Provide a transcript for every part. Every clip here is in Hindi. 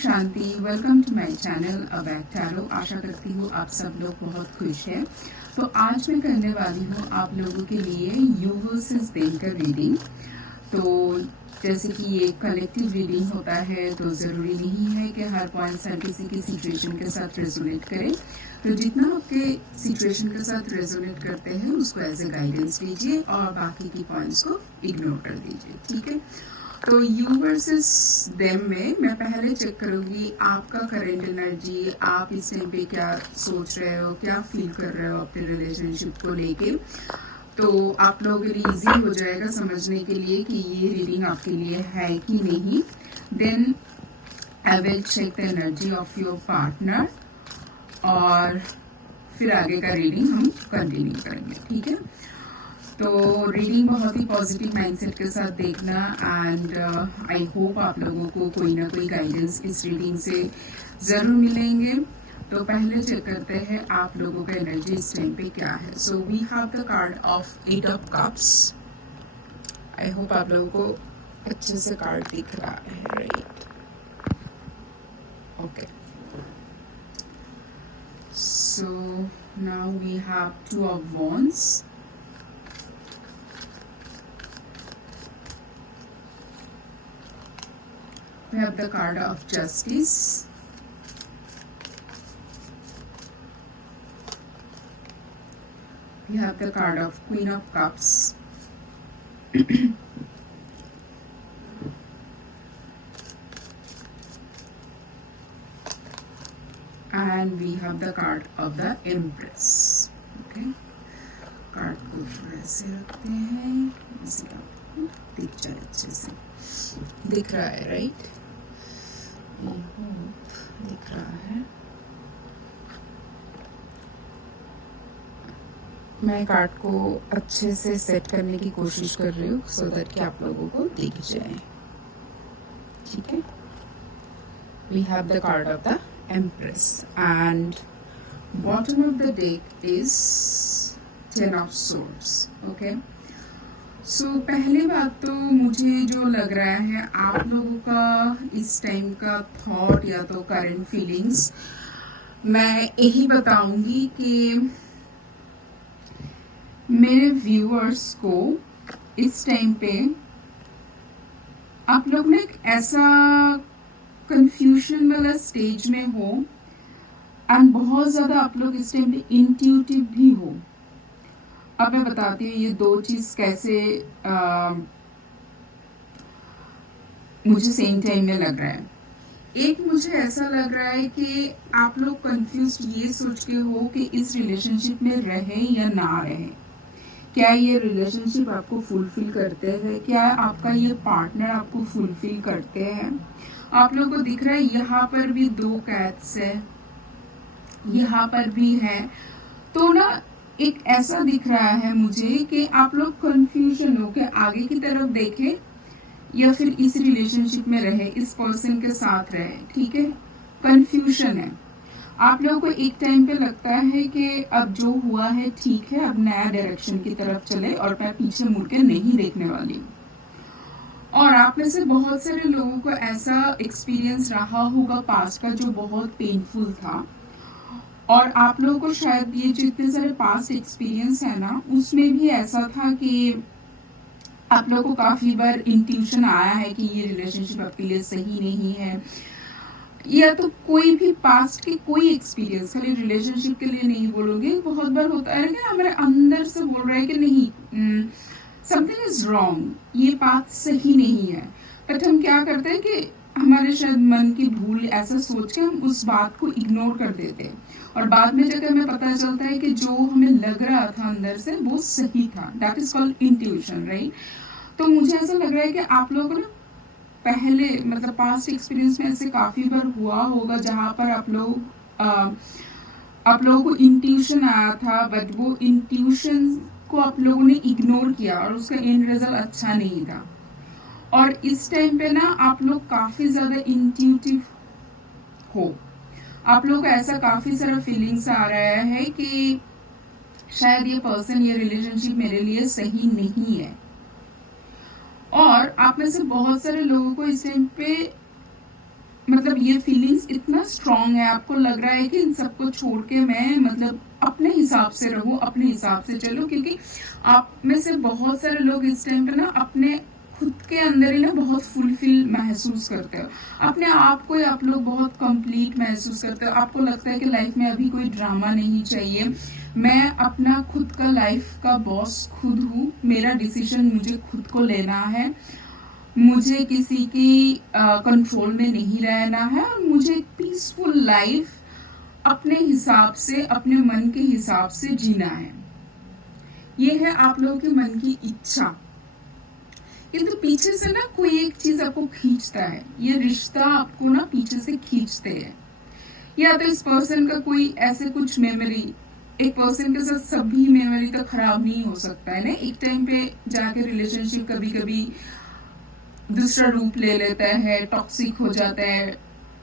Shanti. Welcome to my channel अबैक टैरो। आशा करती हूँ आप सब लोग बहुत खुश हैं। तो आज मैं करने वाली हूँ आप लोगों के लिए यू वर्सेस देम का रीडिंग। तो जैसे कि ये कलेक्टिव रीडिंग होता है तो ज़रूरी नहीं है कि हर पॉइंट्स हर किसी की सिचुएशन के साथ रेजोनेट करे। तो जितना आपके सिचुएशन के साथ रेजोनेट करते हैं उसको एज ए गाइडेंस लीजिए और बाकी की पॉइंट्स को इग्नोर कर दीजिए, ठीक है। तो यू वर्सेस देम में मैं पहले चेक करूँगी आपका करंट एनर्जी, आप इस टाइम पे क्या सोच रहे हो, क्या फील कर रहे हो अपने रिलेशनशिप को लेके। तो आप लोगों के लिए इजी हो जाएगा समझने के लिए कि ये रीडिंग आपके लिए है कि नहीं। Then I will check the energy of your partner और फिर आगे का रीडिंग हम कंटिन्यू करेंगे, ठीक है। तो रीडिंग बहुत ही पॉजिटिव माइंडसेट के साथ देखना एंड आई होप आप लोगों को कोई ना कोई गाइडेंस इस रीडिंग से ज़रूर मिलेंगे। तो पहले चेक करते हैं आप लोगों का एनर्जी इस टाइम पे क्या है। So we have the card of 8 of cups. I hope आप लोगों को अच्छे से कार्ड दिख रहा है, right? Okay, so now we have 2 of wands. We have the card of justice. We have the card of Queen of Cups. And we have the card of the Empress. Okay. Card को थोड़ा से रखते हैं, इसे आपको दिख जाए अच्छे से। दिख रहा है, राइट? दिख रहा है। मैं कार्ड को अच्छे से सेट करने की कोशिश कर रही हूँ सो दैट कि आप लोगों को दिख जाए, ठीक है। We have the card of the empress and bottom of the deck is 10 of swords. Okay, so पहली बात तो मुझे जो लग रहा है आप लोगों का इस टाइम का थॉट या तो करंट फीलिंग्स, मैं यही बताऊंगी कि मेरे व्यूअर्स को इस टाइम पे आप लोग ने ऐसा कंफ्यूजन वाला स्टेज में हो एंड बहुत ज़्यादा आप लोग इस टाइम पे इंट्यूटिव भी हो। अब मैं बताती हूँ ये दो चीज़ कैसे मुझे सेम टाइम में लग रहा है। एक, मुझे ऐसा लग रहा है कि आप लोग कंफ्यूज्ड ये सोच के हो कि इस रिलेशनशिप में रहे या ना रहे। क्या ये रिलेशनशिप आपको फुलफिल करते हैं, क्या आपका ये पार्टनर आपको फुलफिल करते हैं। आप लोगों को दिख रहा है यहाँ पर भी 2 कैट्स है, यहाँ पर भी है। तो ना एक ऐसा दिख रहा है मुझे कि आप लोग कंफ्यूजन हो कि आगे की तरफ देखें या फिर इस रिलेशनशिप में रहे, इस पर्सन के साथ रहे, ठीक है। कंफ्यूजन है आप लोगों को। एक टाइम पे लगता है कि अब जो हुआ है ठीक है, अब नया डायरेक्शन की तरफ चले और मैं पीछे मुड़ के नहीं देखने वाली। और आप में से बहुत सारे लोगों को ऐसा एक्सपीरियंस रहा होगा पास्ट का जो बहुत पेनफुल था, और आप लोगों को शायद ये जो इतने सारे पास्ट एक्सपीरियंस है ना उसमें भी ऐसा था कि आप लोगों को काफ़ी बार इंट्यूशन आया है कि ये रिलेशनशिप आपके लिए सही नहीं है, या तो कोई भी पास्ट के कोई एक्सपीरियंस, खाली रिलेशनशिप के लिए नहीं बोलोगे, बहुत बार होता है कि हमारे अंदर से बोल रहे हैं कि नहीं, समथिंग इज रॉन्ग, ये बात सही नहीं है। बट हम क्या करते हैं कि हमारे शायद मन की भूल ऐसा सोच के हम उस बात को इग्नोर कर देते हैं और बाद में जाकर हमें पता चलता है कि जो हमें लग रहा था अंदर से वो सही था। That is called intuition, right? तो मुझे ऐसा लग रहा है कि आप लोगों को ना पहले मतलब पास्ट एक्सपीरियंस में ऐसे काफ़ी बार हुआ होगा जहाँ पर आप लोगों को इंट्यूशन आया था, बट वो इंट्यूशन को आप लोगों ने इग्नोर किया और उसका एंड रिजल्ट अच्छा नहीं था। और इस टाइम पे ना आप लोग काफ़ी ज़्यादा इंट्यूटिव हो, आप लोग को ऐसा काफ़ी सारा फीलिंग्स आ रहा है कि शायद ये पर्सन, ये रिलेशनशिप मेरे लिए सही नहीं है। और आप में से बहुत सारे लोगों को इस टाइम पे मतलब ये फीलिंग्स इतना स्ट्रांग है, आपको लग रहा है कि इन सबको छोड़ के मैं मतलब अपने हिसाब से रहूं, अपने हिसाब से चलूं, क्योंकि आप में से बहुत सारे लोग इस टाइम पे ना अपने खुद के अंदर ही ना बहुत फुलफिल महसूस करते हो, अपने आप को ही आप लोग बहुत कंप्लीट महसूस करते हो। आपको लगता है कि लाइफ में अभी कोई ड्रामा नहीं चाहिए, मैं अपना खुद का लाइफ का बॉस खुद हूँ, मेरा डिसीजन मुझे खुद को लेना है, मुझे किसी की कंट्रोल में नहीं रहना है, और मुझे एक पीसफुल लाइफ अपने हिसाब से, अपने मन के हिसाब से जीना है। ये है आप लोगों के मन की इच्छा। किंतु पीछे से ना कोई एक चीज आपको खींचता है, ये रिश्ता आपको ना पीछे से खींचते हैं, या तो इस पर्सन का कोई ऐसे कुछ मेमोरी, एक पर्सन के साथ सभी मेमोरी तो खराब नहीं हो सकता है ना, एक टाइम पे जाके रिलेशनशिप कभी कभी दूसरा रूप ले लेता है, टॉक्सिक हो जाता है,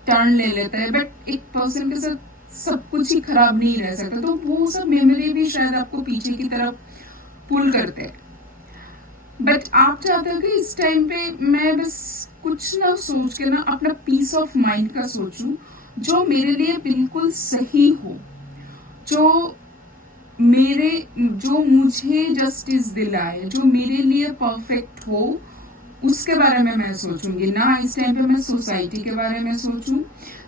टर्न ले लेता है, बट एक पर्सन के साथ सब कुछ ही खराब नहीं रह सकता, तो वो सब मेमोरी भी शायद आपको पीछे की तरफ पुल करते हैं। बट आप चाहते हो कि इस टाइम पे मैं बस कुछ ना सोच के ना अपना पीस ऑफ माइंड का सोचूं, जो मेरे लिए बिल्कुल सही हो, जो मुझे जस्टिस दिलाए, जो मेरे लिए परफेक्ट हो, उसके बारे में मैं सोचूंगी। ना इस टाइम पे मैं सोसाइटी के बारे में सोचूं,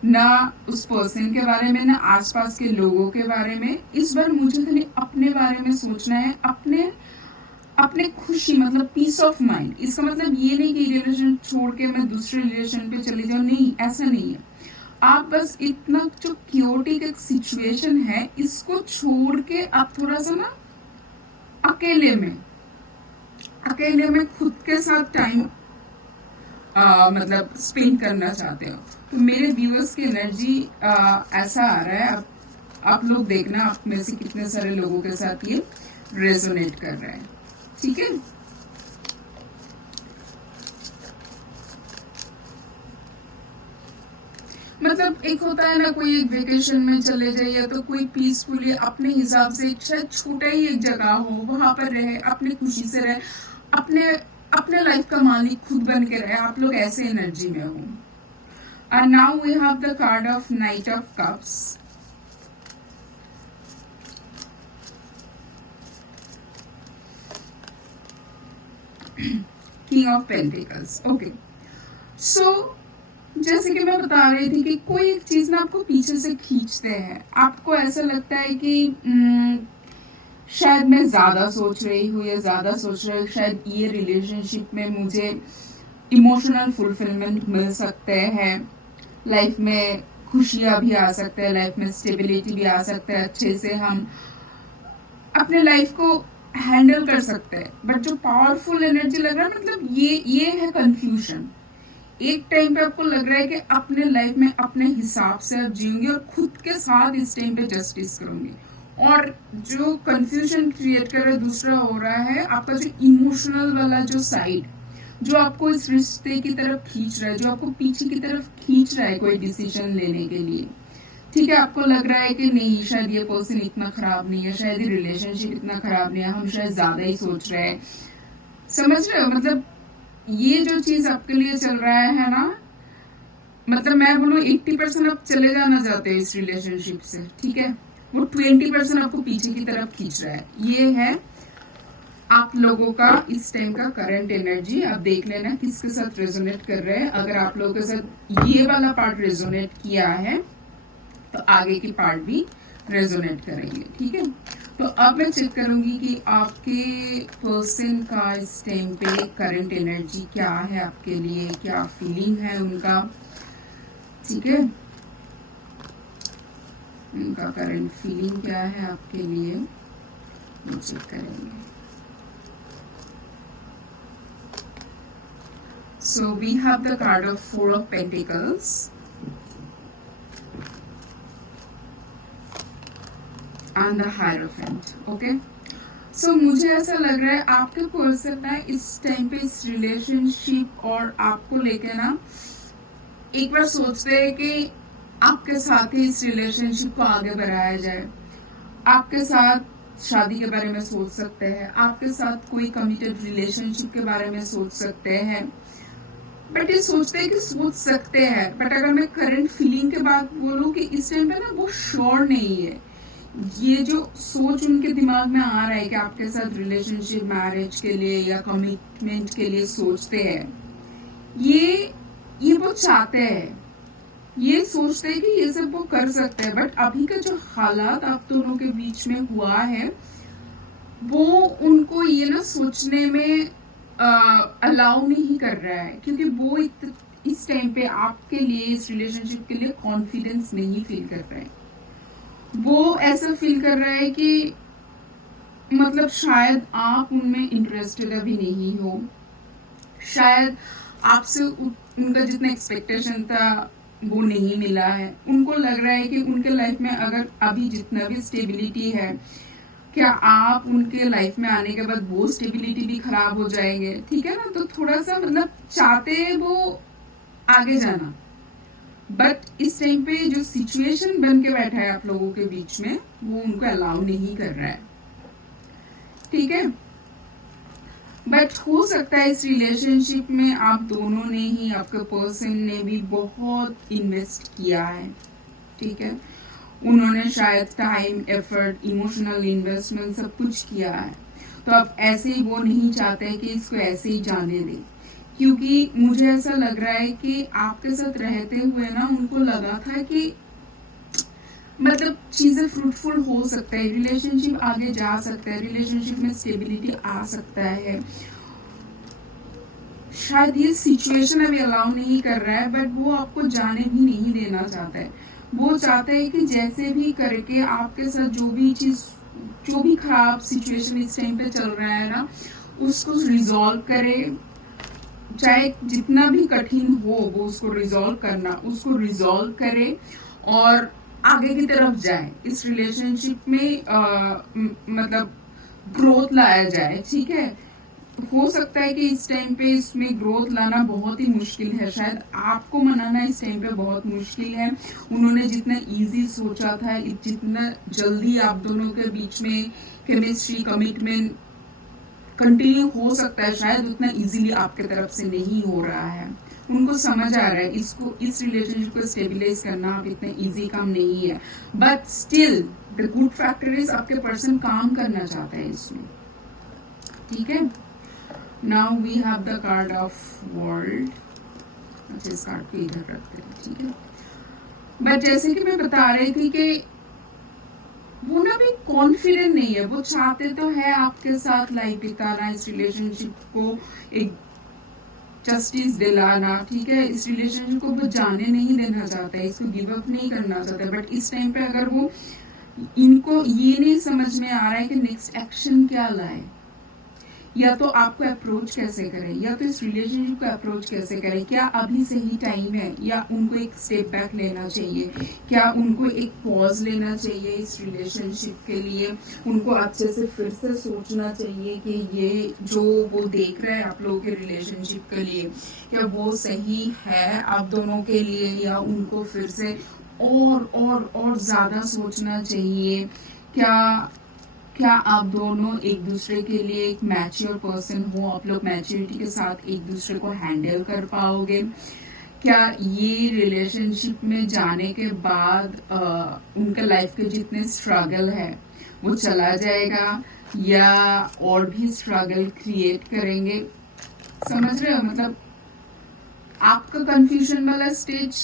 ना उस पर्सन के बारे में, ना आसपास के लोगों के बारे में। इस बार मुझे खाली अपने बारे में सोचना है, अपने खुशी, मतलब पीस ऑफ माइंड। इसका मतलब ये नहीं कि रिलेशन छोड़ के मैं दूसरे रिलेशन पे चली जाऊं, नहीं, ऐसा नहीं है। आप बस इतना जो क्योटिक एक सिचुएशन है, इसको छोड़ के आप थोड़ा सा ना अकेले में खुद के साथ टाइम मतलब स्पेंड करना चाहते हो, तो मेरे व्यूअर्स की एनर्जी ऐसा आ रहा है। आप लोग देखना आप में से कितने सारे लोगों के साथ ये रेजोनेट कर रहा है, ठीक है। मतलब एक होता है ना, कोई एक वेकेशन में चले जाए, या तो कोई पीसफुली अपने हिसाब से शायद छोटा ही एक जगह हो, वहां पर रहे, अपनी खुशी से रहे, अपने अपने लाइफ का मालिक खुद बन के रहे। आप लोग ऐसे एनर्जी में हो। And now we have the card of knight of cups, king of pentacles. Okay, so जैसे कि मैं बता रही थी कि कोई एक चीज ना आपको पीछे से खींचते हैं, आपको ऐसा लगता है कि शायद मैं ज्यादा सोच रही हूँ, या ज्यादा सोच रही हूँ, शायद ये रिलेशनशिप में मुझे इमोशनल फुलफिलमेंट मिल सकते हैं, लाइफ में खुशियां भी आ सकते हैं, लाइफ में स्टेबिलिटी भी आ सकता है, अच्छे से हम अपने लाइफ को हैंडल कर सकते हैं। बट जो पावरफुल एनर्जी लग रहा है, मतलब ये है कंफ्यूजन। एक टाइम पे आपको लग रहा है कि अपने लाइफ में अपने हिसाब से आप जियोगे और खुद के साथ इस टाइम पे जस्टिस करोगे, और जो कंफ्यूजन क्रिएट कर रहा है दूसरा हो रहा है आपका जो इमोशनल वाला जो साइड, जो आपको इस रिश्ते की तरफ खींच रहा है, जो आपको पीछे की तरफ खींच रहा है कोई डिसीजन लेने के लिए। ठीक है, आपको लग रहा है कि नहीं, शायद ये पर्सन इतना खराब नहीं है, शायद ये रिलेशनशिप इतना खराब नहीं है, हम शायद ज्यादा ही सोच रहे हैं। समझ रहे हो, मतलब ये जो चीज आपके लिए चल रहा है ना, मतलब मैं बोलूँ 80% आप चले जाना चाहते हैं इस रिलेशनशिप से, ठीक है, वो 20% आपको पीछे की तरफ खींच रहा है। ये है आप लोगों का इस टाइम का करंट एनर्जी। आप देख लेना किसके साथ रेजोनेट कर रहे हैं। अगर आप लोगों के साथ ये वाला पार्ट रेजोनेट किया है, तो आगे की पार्ट भी रेजोनेट करेंगे, ठीक है। तो अब मैं चेक करूंगी कि आपके पर्सन का इस टाइम पे करंट एनर्जी क्या है आपके लिए, क्या फीलिंग है उनका, ठीक है। उनका करंट फीलिंग क्या है आपके लिए, वो चेक करेंगे। So we have the card of Four of Pentacles and the Hierophant. Okay. So मुझे ऐसा लग रहा है आपके पर्सन ना इस टाइम पे इस रिलेशनशिप और आपको लेके ना एक बार सोचते हैं कि आपके साथ ही इस रिलेशनशिप को आगे बढ़ाया जाए, आपके साथ शादी के बारे में सोच सकते हैं, आपके साथ कोई कमिटेड रिलेशनशिप के बारे में सोच सकते हैं। बट ये सोचते हैं कि सोच सकते हैं, बट अगर मैं करंट फीलिंग के बाद बोलूँ कि इस टाइम पे ना वो श्योर नहीं है। ये जो सोच उनके दिमाग में आ रहा है कि आपके साथ रिलेशनशिप, मैरिज के लिए या कमिटमेंट के लिए सोचते हैं, ये ये वो चाहते हैं, ये सोचते हैं कि ये सब वो कर सकते हैं, बट अभी का जो हालात आप दोनों के बीच में हुआ है वो उनको ये ना सोचने में अलाउ नहीं कर रहा है, क्योंकि वो इस टाइम पे आपके लिए, इस रिलेशनशिप के लिए कॉन्फिडेंस नहीं फील कर रहा है। वो ऐसा फील कर रहा है कि मतलब शायद आप उनमें इंटरेस्टेड अभी नहीं हो, शायद आपसे उनका जितना एक्सपेक्टेशन था वो नहीं मिला है। उनको लग रहा है कि उनके लाइफ में अगर अभी जितना भी स्टेबिलिटी है, क्या आप उनके लाइफ में आने के बाद वो स्टेबिलिटी भी खराब हो जाएंगे, ठीक है ना। तो थोड़ा सा मतलब चाहते हैं वो आगे जाना, बट इस टाइम पे जो सिचुएशन बन के बैठा है आप लोगों के बीच में वो उनको अलाउ नहीं कर रहा है, ठीक है। बट हो सकता है इस रिलेशनशिप में आप दोनों ने ही, आपके पर्सन ने भी बहुत इन्वेस्ट किया है, ठीक है। उन्होंने शायद टाइम, एफर्ट, इमोशनल इन्वेस्टमेंट सब कुछ किया है। तो अब ऐसे ही वो नहीं चाहते कि इसको ऐसे ही जाने दें, क्योंकि मुझे ऐसा लग रहा है कि आपके साथ रहते हुए ना उनको लगा था कि मतलब चीजें फ्रूटफुल हो सकता है, रिलेशनशिप आगे जा सकता है, रिलेशनशिप में स्टेबिलिटी आ सकता है। शायद ये सिचुएशन अभी अलाउ नहीं कर रहा है, बट वो आपको जाने भी नहीं देना चाहता है। वो चाहते हैं कि जैसे भी करके आपके साथ जो भी खराब सिचुएशन इस टाइम पे चल रहा है ना, उसको रिजॉल्व करे, चाहे जितना भी कठिन हो वो उसको उसको रिजॉल्व करे और आगे की तरफ जाए। इस रिलेशनशिप में मतलब ग्रोथ लाया जाए, ठीक है। हो सकता है कि इस टाइम पे इसमें ग्रोथ लाना बहुत ही मुश्किल है, शायद आपको मनाना इस टाइम पे बहुत मुश्किल है। उन्होंने जितना इजी सोचा था, जितना जल्दी आप दोनों के बीच में केमिस्ट्री, कमिटमेंट कंटिन्यू हो सकता है, शायद उतना इजीली आपके तरफ से नहीं हो रहा है। उनको समझ आ रहा है इस रिलेशनशिप को स्टेबिलाईज करना अब इतना इजी काम नहीं है, but still the good factor is आपके पर्सन काम करना चाहता है इसमें, ठीक है। Now we have the card of world. अच्छा, इस कार्ड को इधर रखते हैं, ठीक है। बट जैसे कि मैं बता रही थी कि वो ना भी कॉन्फिडेंट नहीं है। वो चाहते तो है आपके साथ लाइफ बिताना, इस रिलेशनशिप को एक जस्टिस दिलाना, ठीक है। इस रिलेशनशिप को वो जाने नहीं देना चाहता है, इसको गिव अप नहीं करना चाहता है। बट इस टाइम पे अगर वो, इनको ये नहीं समझ में आ रहा है कि नेक्स्ट एक्शन क्या लाए, या तो आपको अप्रोच कैसे करें, या तो इस रिलेशनशिप को अप्रोच कैसे करें। क्या अभी सही टाइम है, या उनको एक स्टेप बैक लेना चाहिए, क्या उनको एक पॉज लेना चाहिए इस रिलेशनशिप के लिए। उनको अच्छे से फिर से सोचना चाहिए कि ये जो वो देख रहे हैं आप लोगों के रिलेशनशिप के लिए, क्या वो सही है आप दोनों के लिए, या उनको फिर से और ज्यादा सोचना चाहिए। क्या आप दोनों एक दूसरे के लिए एक मैच्योर पर्सन हो, आप लोग मैच्योरिटी के साथ एक दूसरे को हैंडल कर पाओगे। क्या ये रिलेशनशिप में जाने के बाद उनके लाइफ के जितने स्ट्रगल है वो चला जाएगा, या और भी स्ट्रगल क्रिएट करेंगे। समझ रहे हो, मतलब आपका कंफ्यूजन वाला स्टेज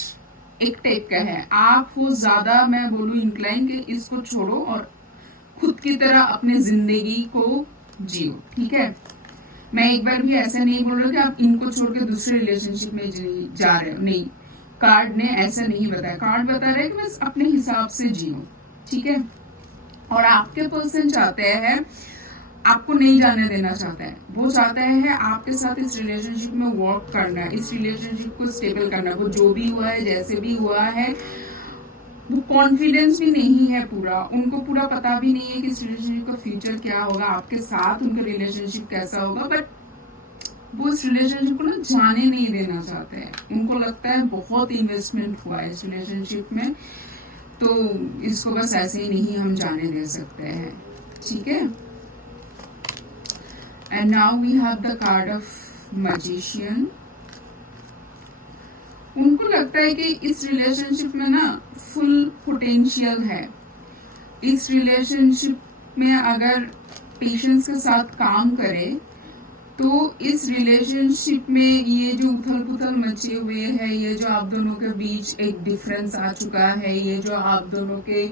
एक टाइप का है। आप हो ज्यादा, मैं बोलूं इंक्लाइन कि इसको छोड़ो और खुद की तरह अपने जिंदगी को जियो, ठीक है। मैं एक बार भी ऐसा नहीं बोल रहा कि आप इनको छोड़ के दूसरे रिलेशनशिप में जा रहे हो, नहीं। कार्ड ने ऐसा नहीं बताया, कार्ड बता रहा है कि बस अपने हिसाब से जियो, ठीक है। और आपके पर्सन चाहते हैं, आपको नहीं जाने देना चाहता है। वो चाहता है आपके साथ इस रिलेशनशिप में वर्क करना, इस रिलेशनशिप को स्टेबल करना। वो जो भी हुआ है, जैसे भी हुआ है, वो कॉन्फिडेंस भी नहीं है पूरा, उनको पूरा पता भी नहीं है कि इस रिलेशनशिप का फ्यूचर क्या होगा, आपके साथ उनका रिलेशनशिप कैसा होगा। बट वो इस रिलेशनशिप को ना जाने नहीं देना चाहते हैं। उनको लगता है बहुत इन्वेस्टमेंट हुआ है इस रिलेशनशिप में, तो इसको बस ऐसे ही नहीं हम जाने दे सकते हैं, ठीक है। And now we have the card of magician. उनको लगता है कि इस रिलेशनशिप में ना फुल पोटेंशियल है। इस रिलेशनशिप में अगर पेशेंस के साथ काम करे तो इस रिलेशनशिप में ये जो उथल पुथल मचे हुए है, ये जो आप दोनों के बीच एक डिफरेंस आ चुका है, ये जो आप दोनों के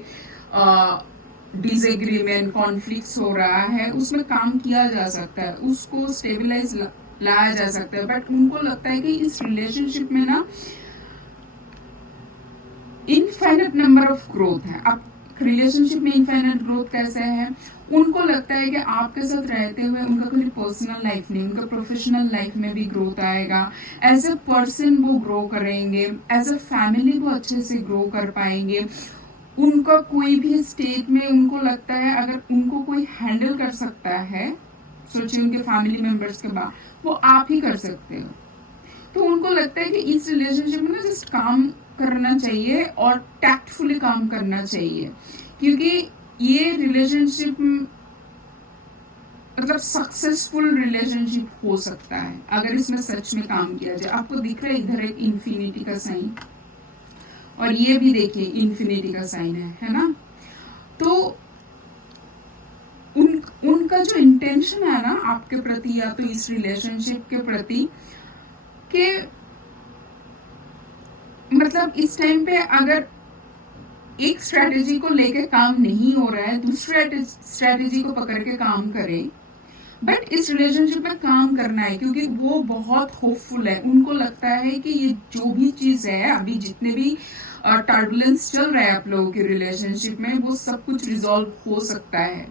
डिसएग्रीमेंट कॉन्फ्लिक्ट्स हो रहा है, उसमें काम किया जा सकता है, उसको स्टेबलाइज लाया जा सकता है। बट उनको लगता है कि इस रिलेशनशिप में ना इनफाइनाइट नंबर ऑफ ग्रोथ है। अब रिलेशनशिप में इनफाइनाइट ग्रोथ कैसे है? उनको लगता है कि आपके साथ रहते हुए उनका कोई पर्सनल लाइफ नहीं, उनका प्रोफेशनल लाइफ में भी ग्रोथ आएगा। एज अ पर्सन वो ग्रो करेंगे, एज अ फैमिली वो अच्छे से ग्रो कर पाएंगे। उनका कोई भी स्टेट में उनको लगता है अगर उनको कोई हैंडल कर सकता है, सोचिए उनके फैमिली मेंबर्स के बाद, वो आप ही कर सकते हो। तो उनको लगता है कि इस रिलेशनशिप में ना जस्ट काम करना चाहिए और टैक्टफुली काम करना चाहिए, क्योंकि ये रिलेशनशिप मतलब सक्सेसफुल रिलेशनशिप हो सकता है अगर इसमें सच में काम किया जाए। आपको दिख रहा है इधर एक इन्फिनिटी का साइन, और ये भी देखिए इन्फिनिटी का साइन है ना? तो उनका जो इंटेंशन है ना आपके प्रति या तो इस रिलेशनशिप के प्रति के मतलब इस टाइम पे अगर एक स्ट्रेटेजी को लेके काम नहीं हो रहा है, दूसरे स्ट्रेटेजी को पकड़ के काम करे। बट इस रिलेशनशिप में काम करना है क्योंकि वो बहुत होपफुल है। उनको लगता है कि ये जो भी चीज है, अभी जितने भी टर्बुलेंस चल रहा है आप लोगों के रिलेशनशिप में, वो सब कुछ रिजॉल्व हो सकता है।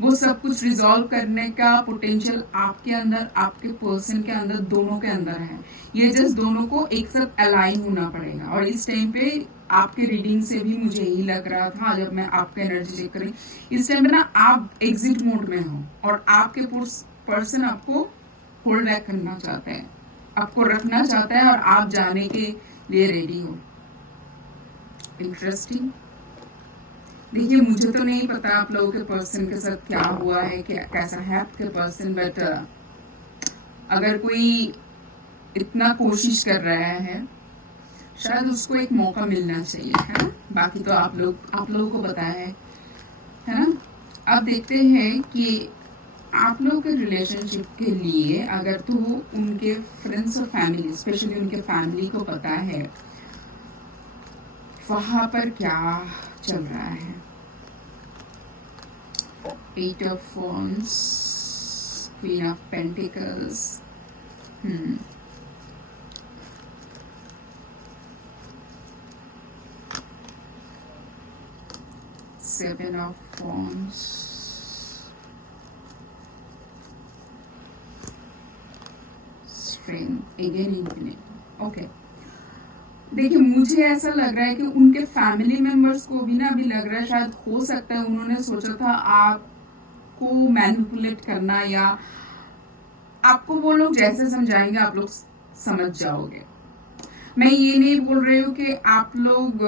वो सब कुछ रिजॉल्व करने का पोटेंशियल आपके अंदर, आपके पर्सन के अंदर, दोनों के अंदर है। ये जस्ट दोनों को एक साथ अलाइन होना पड़ेगा। और इस टाइम पे आपके रीडिंग से भी मुझे यही लग रहा था जब मैं आपका एनर्जी चेक करी, इस टाइम पे ना आप एग्जिट मोड में हो और आपके पर्सन आपको होल्ड बैक करना चाहते हैं, आपको रखना चाहता है और आप जाने के लिए रेडी हो। इंटरेस्टिंग। देखिए मुझे तो नहीं पता आप लोगों के पर्सन के साथ क्या हुआ है, क्या कैसा है आपके पर्सन, बट अगर कोई इतना कोशिश कर रहा है शायद उसको एक मौका मिलना चाहिए, है ना? बाकी तो आप लोगों को पता है ना? अब देखते हैं कि आप लोगों के रिलेशनशिप के लिए अगर तो उनके फ्रेंड्स और फैमिली, स्पेशली उनके फैमिली को पता है वहां पर क्या चल रहा है। 8 of Wands, Queen of Pentacles, 7 of Wands, Strength, again Infinite. Okay. देखिए मुझे ऐसा लग रहा है कि उनके फैमिली मेंबर्स को भी ना अभी लग रहा है, शायद हो सकता है उन्होंने सोचा था आपको मैनिपुलेट करना, या आपको वो लोग जैसे समझाएंगे आप लोग समझ जाओगे। मैं ये नहीं बोल रही हूँ कि आप लोग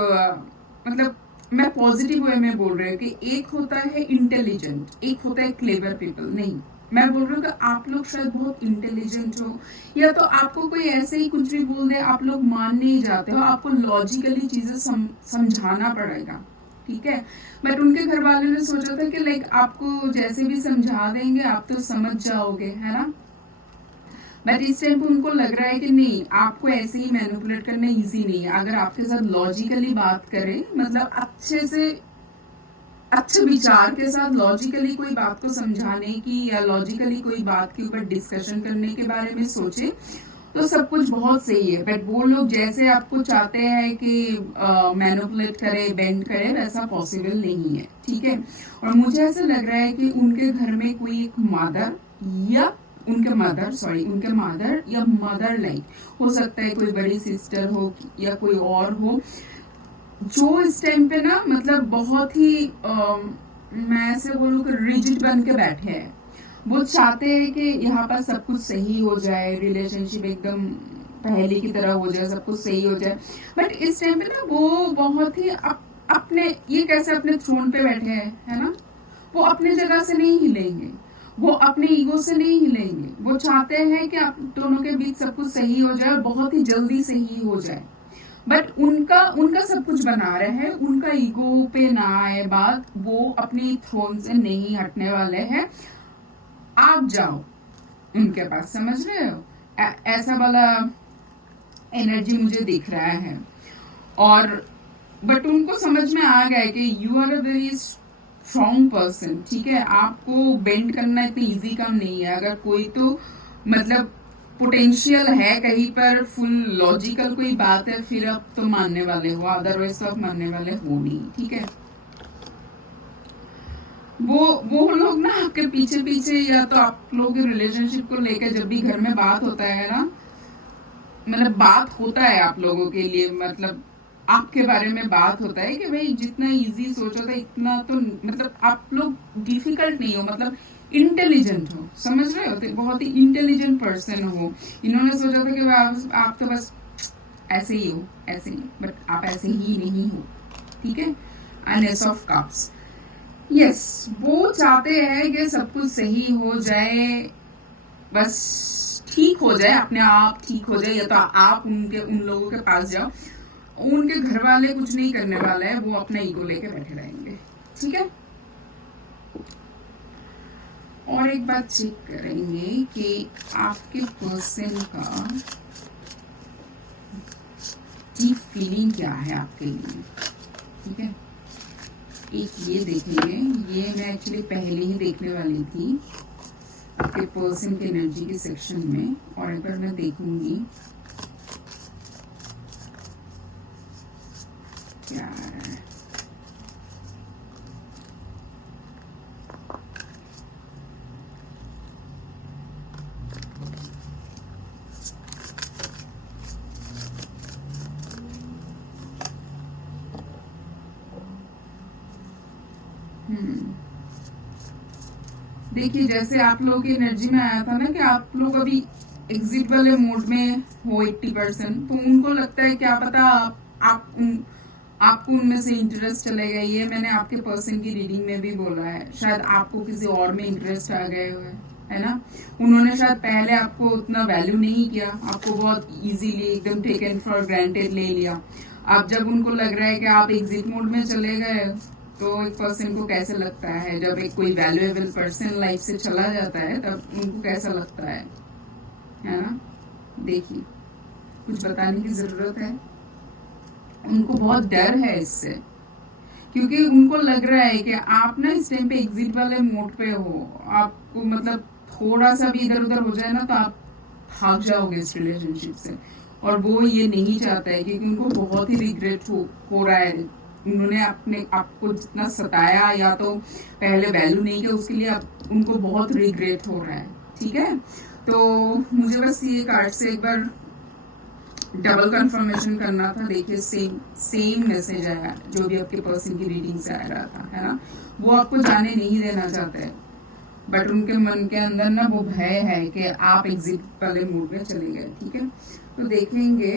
मतलब मैं पॉजिटिव वे में बोल रही हूँ कि एक होता है इंटेलिजेंट, एक होता है क्लेवर पीपल। नहीं, मैं बोल रही हूँ कि आप लोग शायद बहुत इंटेलिजेंट हो, या तो आपको कोई ऐसे ही कुछ भी बोल दे आप लोग मान नहीं जाते हो, आपको लॉजिकली चीजें समझाना पड़ेगा, ठीक है? बट उनके घर वालों ने सोचा था कि लाइक आपको जैसे भी समझा देंगे आप तो समझ जाओगे, है ना? बट इस टाइम पे उनको लग रहा है कि नहीं, आपको ऐसे ही मैनिपुलेट करना इजी नहीं है। अगर आपके साथ लॉजिकली बात करें, मतलब अच्छे से अच्छे विचार के साथ लॉजिकली कोई बात को समझाने की या लॉजिकली कोई बात के ऊपर डिस्कशन करने के बारे में सोचे तो सब कुछ बहुत सही है। बट वो लोग जैसे आपको चाहते हैं कि मैनिपुलेट करे, बेंड करे, वैसा पॉसिबल नहीं है, ठीक है? और मुझे ऐसा लग रहा है कि उनके घर में कोई एक मदर या उनके मदर या मदर लाइक हो सकता है, कोई बड़ी सिस्टर हो या कोई और हो, जो इस टाइम पे ना मतलब बहुत ही मैं ऐसे बोलूँ कि रिजिड बन के बैठे हैं। वो चाहते हैं कि यहाँ पर सब कुछ सही हो जाए, रिलेशनशिप एकदम पहले की तरह हो जाए, सब कुछ सही हो जाए। बट इस टाइम पे ना वो बहुत ही अपने, ये कैसे अपने थ्रोन पे बैठे हैं, है ना? वो अपने जगह से नहीं हिलेंगे। वो अपने ईगो से नहीं हिलेंगे, वो चाहते हैं कि आप दोनों के बीच सब कुछ सही हो जाए और बहुत ही जल्दी सही हो जाए। बट उनका उनका सब कुछ बना रहे हैं, उनका ईगो पे ना आए बात, वो अपनी थ्रोन से नहीं हटने वाले हैं। आप जाओ उनके पास, समझ रहे हो? ऐसा वाला एनर्जी मुझे दिख रहा है। और बट उनको समझ में आ गया कि you are a very strong person, ठीक है? आपको बेंड करना इतना इजी काम नहीं है। अगर कोई तो मतलब पोटेंशियल है कहीं पर, फुल लॉजिकल कोई बात है, फिर आप तो मानने वाले हो, अदरवाइज तो आप मानने वाले हो नहीं, ठीक है? वो लोग ना आपके पीछे पीछे, या तो आप लोगों के रिलेशनशिप को लेकर जब भी घर में बात होता है ना, मतलब बात होता है आप लोगों के लिए, मतलब आपके बारे में बात होता है कि भाई जितना इजी सोचा था इतना तो, मतलब आप लोग डिफिकल्ट नहीं हो, मतलब इंटेलिजेंट हो, समझ रहे हो? तो बहुत ही इंटेलिजेंट पर्सन हो। इन्होंने सोचा था कि आप तो बस ऐसे ही हो, ऐसे ही, बट आप ऐसे ही नहीं हो, ठीक है? एस ऑफ कप्स, यस, वो चाहते हैं कि सब कुछ सही हो जाए, बस ठीक हो जाए, अपने आप ठीक हो जाए, या तो आप उनके उन लोगों के पास जाओ। उनके घर वाले कुछ नहीं करने वाले हैं, वो अपना ईगो लेके बैठे रहेंगे, ठीक है? और एक बात चेक करेंगे कि आपके पर्सन का डीप फीलिंग क्या है आपके लिए, ठीक है? एक ये देखेंगे, ये मैं एक्चुअली पहले ही देखने वाली थी आपके पर्सन के एनर्जी के सेक्शन में, और एक बार मैं देखूंगी क्या आ रहा है। देखिए, जैसे आप लोगों की एनर्जी में आया था ना कि आप लोग अभी एग्जिट वाले मोड में हो 80%, तो उनको लगता है क्या पता आपको उनमें से इंटरेस्ट चले गए। ये मैंने आपके पर्सन की रीडिंग में भी बोला है, शायद आपको किसी और में इंटरेस्ट आ गए हुए, है ना? उन्होंने शायद पहले आपको उतना वैल्यू नहीं किया, आपको बहुत इजीली एकदम टेकन फॉर ग्रांटेड ले लिया। अब जब उनको लग रहा है कि आप एग्जिट मोड में चले गए, तो एक पर्सन को कैसे लगता है जब एक कोई वैल्यूएबल पर्सन लाइफ से चला जाता है, तब उनको कैसा लगता है ना? देखिए, कुछ बताने की जरूरत है, उनको बहुत डर है इससे, क्योंकि उनको लग रहा है कि आप ना इस टाइम पे एग्जिट वाले मोड पे हो। आपको मतलब थोड़ा सा भी इधर उधर हो जाए ना तो आप भाग जाओगे इस रिलेशनशिप से, और वो ये नहीं चाहता है, क्योंकि उनको बहुत ही रिग्रेट हो रहा है। उन्होंने अपने आपको जितना सताया या तो पहले वैल्यू नहीं किया, उसके लिए उनको बहुत रिग्रेट हो रहा है, ठीक है? तो मुझे बस ये कार्ड से एक बार डबल कंफर्मेशन करना था। देखिए, सेम मैसेज आया जो भी आपके पर्सन की रीडिंग से आ रहा था, है ना? वो आपको जाने नहीं देना चाहते हैं, बट उनके मन के अंदर ना वो भय है कि आप एग्जिट वाले मूड में चले गए, ठीक है? तो देखेंगे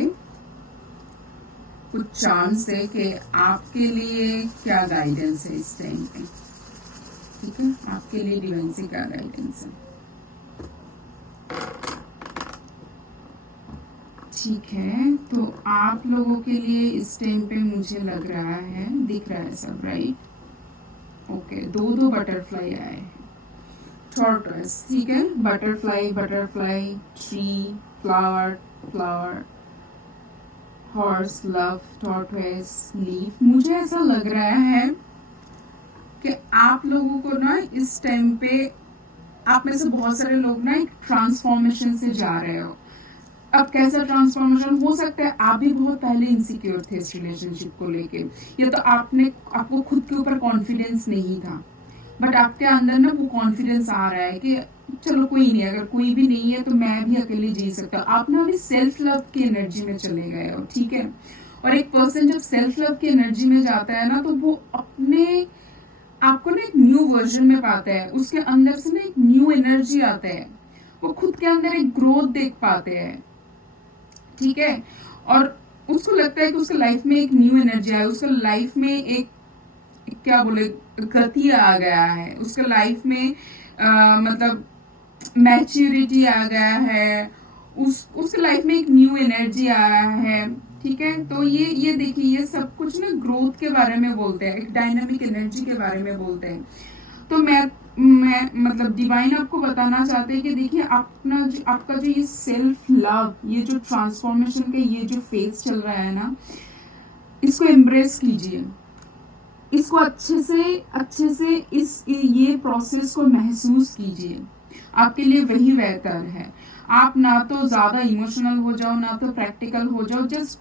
कुछ चांस है कि आपके लिए क्या गाइडेंस है इस टाइम पे, ठीक है? आपके लिए डिवाइन से क्या गाइडेंस है, ठीक है? तो आप लोगों के लिए इस टाइम पे मुझे लग रहा है, दिख रहा है सब राइट? ओके, दो बटरफ्लाई आए हैं, टॉर्टोइस, ठीक है? Butterfly butterfly, tree, flower flower, horse, love, tortoise, leaf. मुझे ऐसा लग रहा है कि आप लोगों को ना इस टाइम पे, आप में से बहुत सारे लोग ना एक ट्रांसफॉर्मेशन से जा रहे हो। अब कैसा ट्रांसफॉर्मेशन हो सकता है? आप भी बहुत पहले इनसिक्योर थे इस रिलेशनशिप को लेके, या तो आपको खुद के ऊपर कॉन्फिडेंस नहीं था, बट आपके अंदर ना वो कॉन्फिडेंस आ रहा है कि चलो कोई नहीं, अगर कोई भी नहीं है तो मैं भी अकेले जी सकता हूँ। आप ना अभी सेल्फ लव की एनर्जी में चले गए हो, ठीक है? और एक पर्सन जब सेल्फ लव की एनर्जी में जाता है ना, तो वो अपने आपको ना एक न्यू वर्जन में पाता है, उसके अंदर से ना एक न्यू एनर्जी आता है, वो खुद के अंदर एक ग्रोथ देख पाते हैं, ठीक है? और उसको लगता है कि उसके लाइफ में एक न्यू एनर्जी आया, उसके लाइफ में एक क्या बोले गति आ गया है, उसके लाइफ में मतलब मैच्योरिटी आ गया है, उसके लाइफ में एक न्यू एनर्जी आया है। ठीक है, तो ये देखिए, ये सब कुछ ना ग्रोथ के बारे में बोलते हैं, एक डायनामिक एनर्जी के बारे में बोलते हैं। तो मैं मतलब डिवाइन आपको बताना चाहते हैं कि देखिए, आपका जो ये सेल्फ लव, ये जो ट्रांसफॉर्मेशन का ये जो फेज चल रहा है ना, इसको एम्ब्रेस कीजिए, इसको अच्छे से ये प्रोसेस को महसूस कीजिए। आपके लिए वही बेहतर है। आप ना तो ज्यादा इमोशनल हो जाओ, ना तो प्रैक्टिकल हो जाओ। जस्ट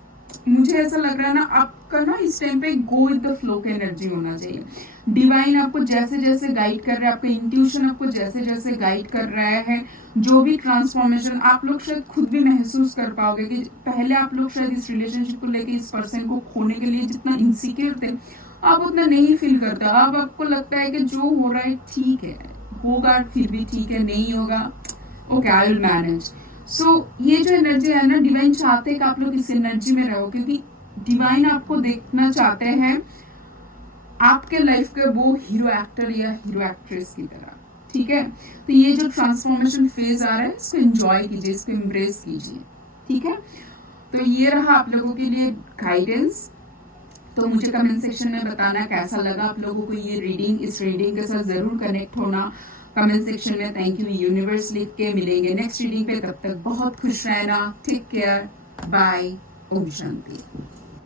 मुझे ऐसा लग रहा है ना, आपका ना इस टाइम पे गो विद द फ्लो की एनर्जी होना चाहिए। डिवाइन आपको जैसे जैसे गाइड कर रहा है, आपका इंट्यूशन आपको जैसे जैसे गाइड कर रहा है, जो भी ट्रांसफॉर्मेशन आप लोग शायद खुद भी महसूस कर पाओगे कि पहले आप लोग शायद इस रिलेशनशिप को लेके, इस पर्सन को खोने के लिए जितना इनसिक्योर थे, आप उतना नहीं फील करता। अब आपको लगता है कि जो हो रहा है ठीक है, होगा फिर भी ठीक है, नहीं होगा ओके, आई विल मैनेज। सो ये जो एनर्जी है ना, डिवाइन चाहते हैं कि आप लोग इस एनर्जी में रहो, क्योंकि डिवाइन आपको देखना चाहते हैं आपके लाइफ के वो हीरो एक्टर या हीरो एक्ट्रेस की तरह। ठीक है, तो ये जो ट्रांसफॉर्मेशन फेज आ रहा है, इसको एंजॉय कीजिए, इसको एम्ब्रेस कीजिए। ठीक है, तो ये रहा आप लोगों के लिए गाइडेंस। तो मुझे कमेंट सेक्शन में बताना कैसा लगा आप लोगों को ये रीडिंग। इस रीडिंग के साथ जरूर कनेक्ट होना कमेंट सेक्शन में। थैंक यू यूनिवर्स लिख के। मिलेंगे नेक्स्ट रीडिंग पे, तब तक बहुत खुश रहना। Take care, bye, Om Shanti.